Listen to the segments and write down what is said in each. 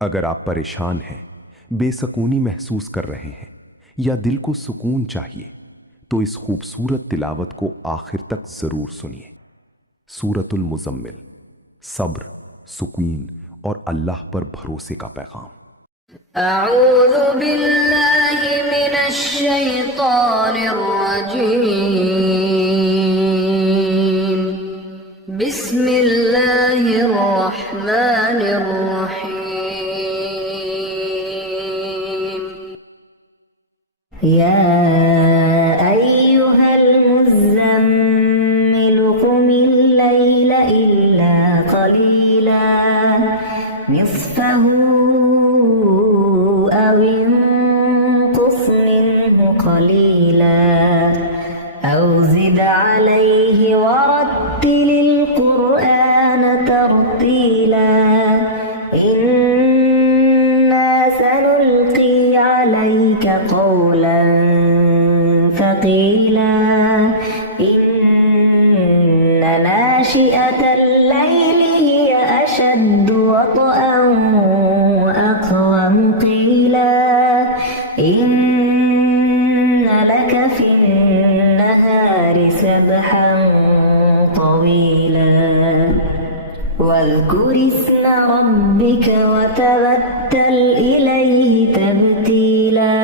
अगर आप परेशान हैं, बेसकूनी महसूस कर रहे हैं या दिल को सुकून चाहिए तो इस खूबसूरत तिलावत को आखिर तक जरूर सुनिए। सूरतुल मुज़म्मिल, सब्र, सुकून और अल्लाह पर भरोसे का पैगाम। अऊज़ु बिल्लाहि मिनश शैतानिर रजीम। बिस्मिल्लाहिर रहमानिर रहीम। या अय्युहल मुज़्ज़म्मिल क़ुमिल लैला इल्ला क़लीला निस्फ़हु أو انقص منه قليلا أو زد عليه ورتل القرآن ترتيلا إنا سنلقي عليك قولا ثقيلا إن ناشئة الليل هي أشد وطئا وأقوم قيلا إن لك في النهار سبحا طويلا واذكر اسم ربك وتبتل إليه تبتيلا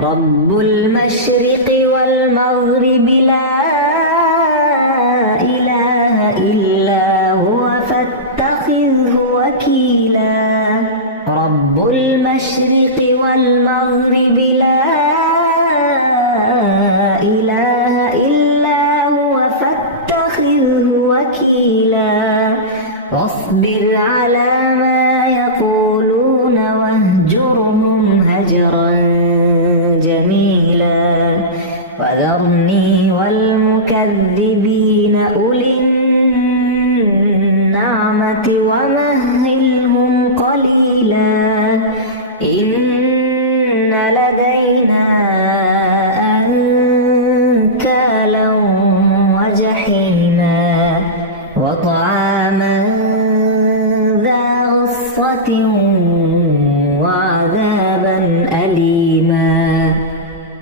رب المشرق والمغرب لا إله إلا هو فاتخذه وكيلا رب المشرق والمغرب لا إله إلا هو فاتخذه وكيلا واصبر على ما يقولون واهجرهم هجرا جميلا وذرني والمكذبين أولي النعمة ومهلهم قليلا إن لدينا أنكالا وجحيما وطعاما ذا غصة وعذابا أليما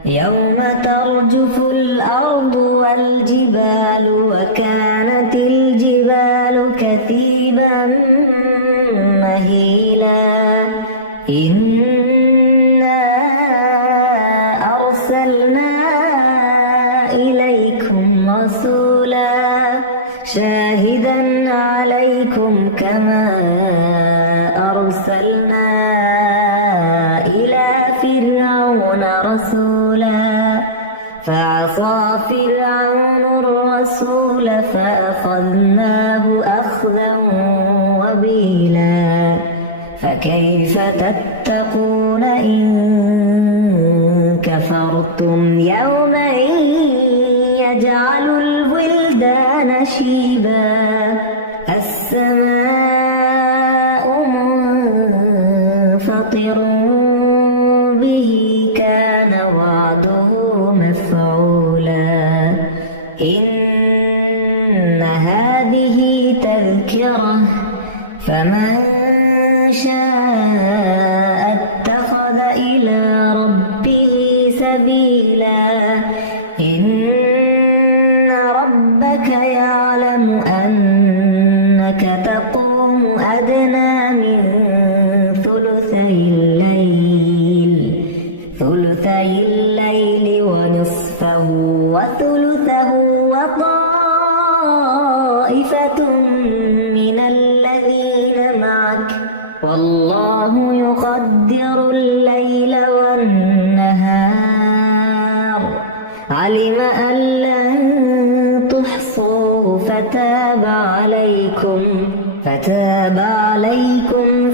يوم ترجف الأرض والجبال وكانت الجبال كثيبا مهيلا إنا أرسلنا إليكم رسولا شاهدا عليكم كما أرسلنا إلى فرعون رسولا فعصى فرعون الرسول فأخذناه أخذا وبيلا فكيف تتقون إن كفرتم يوما يجعل الولدان شيبا السماء منفطر به كان وعده مفعولا إن هذه تذكرة فمن شاء اتخذ إلى ربه سبيلا إن ربك يعلم أنك تقوم أدنى من ثلثي الليل ونصفه وثلثه وطائفة من الذين معك والله يقدر الليل والنهار علم أن لن تحصوا فتاب عليكم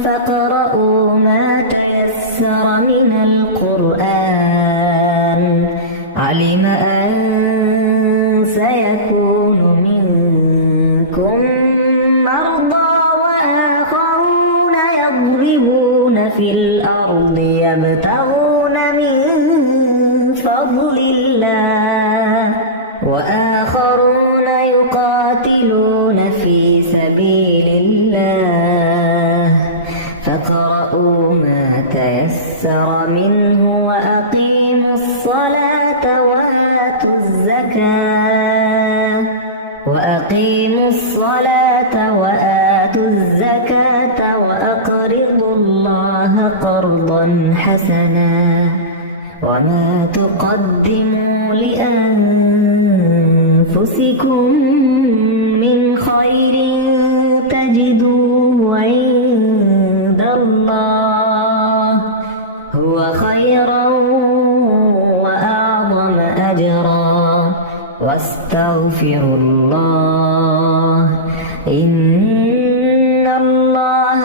فاقرؤوا ما تيسر من القرآن علم أن سيكون منكم مرضى وآخرون يضربون في الأرض يبتغون من فضل الله وآخرون يقاتلون في سبيل الله فقرأوا فاقرؤوا ما تيسر منه وأقيموا الصلاة وآتوا الزكاة وأقرضوا الله قرضا حسنا وما تقدموا لأنفسكم من خير تجدوه عند الله هو خيرا وأعظم أجرا واستغفروا الله إن الله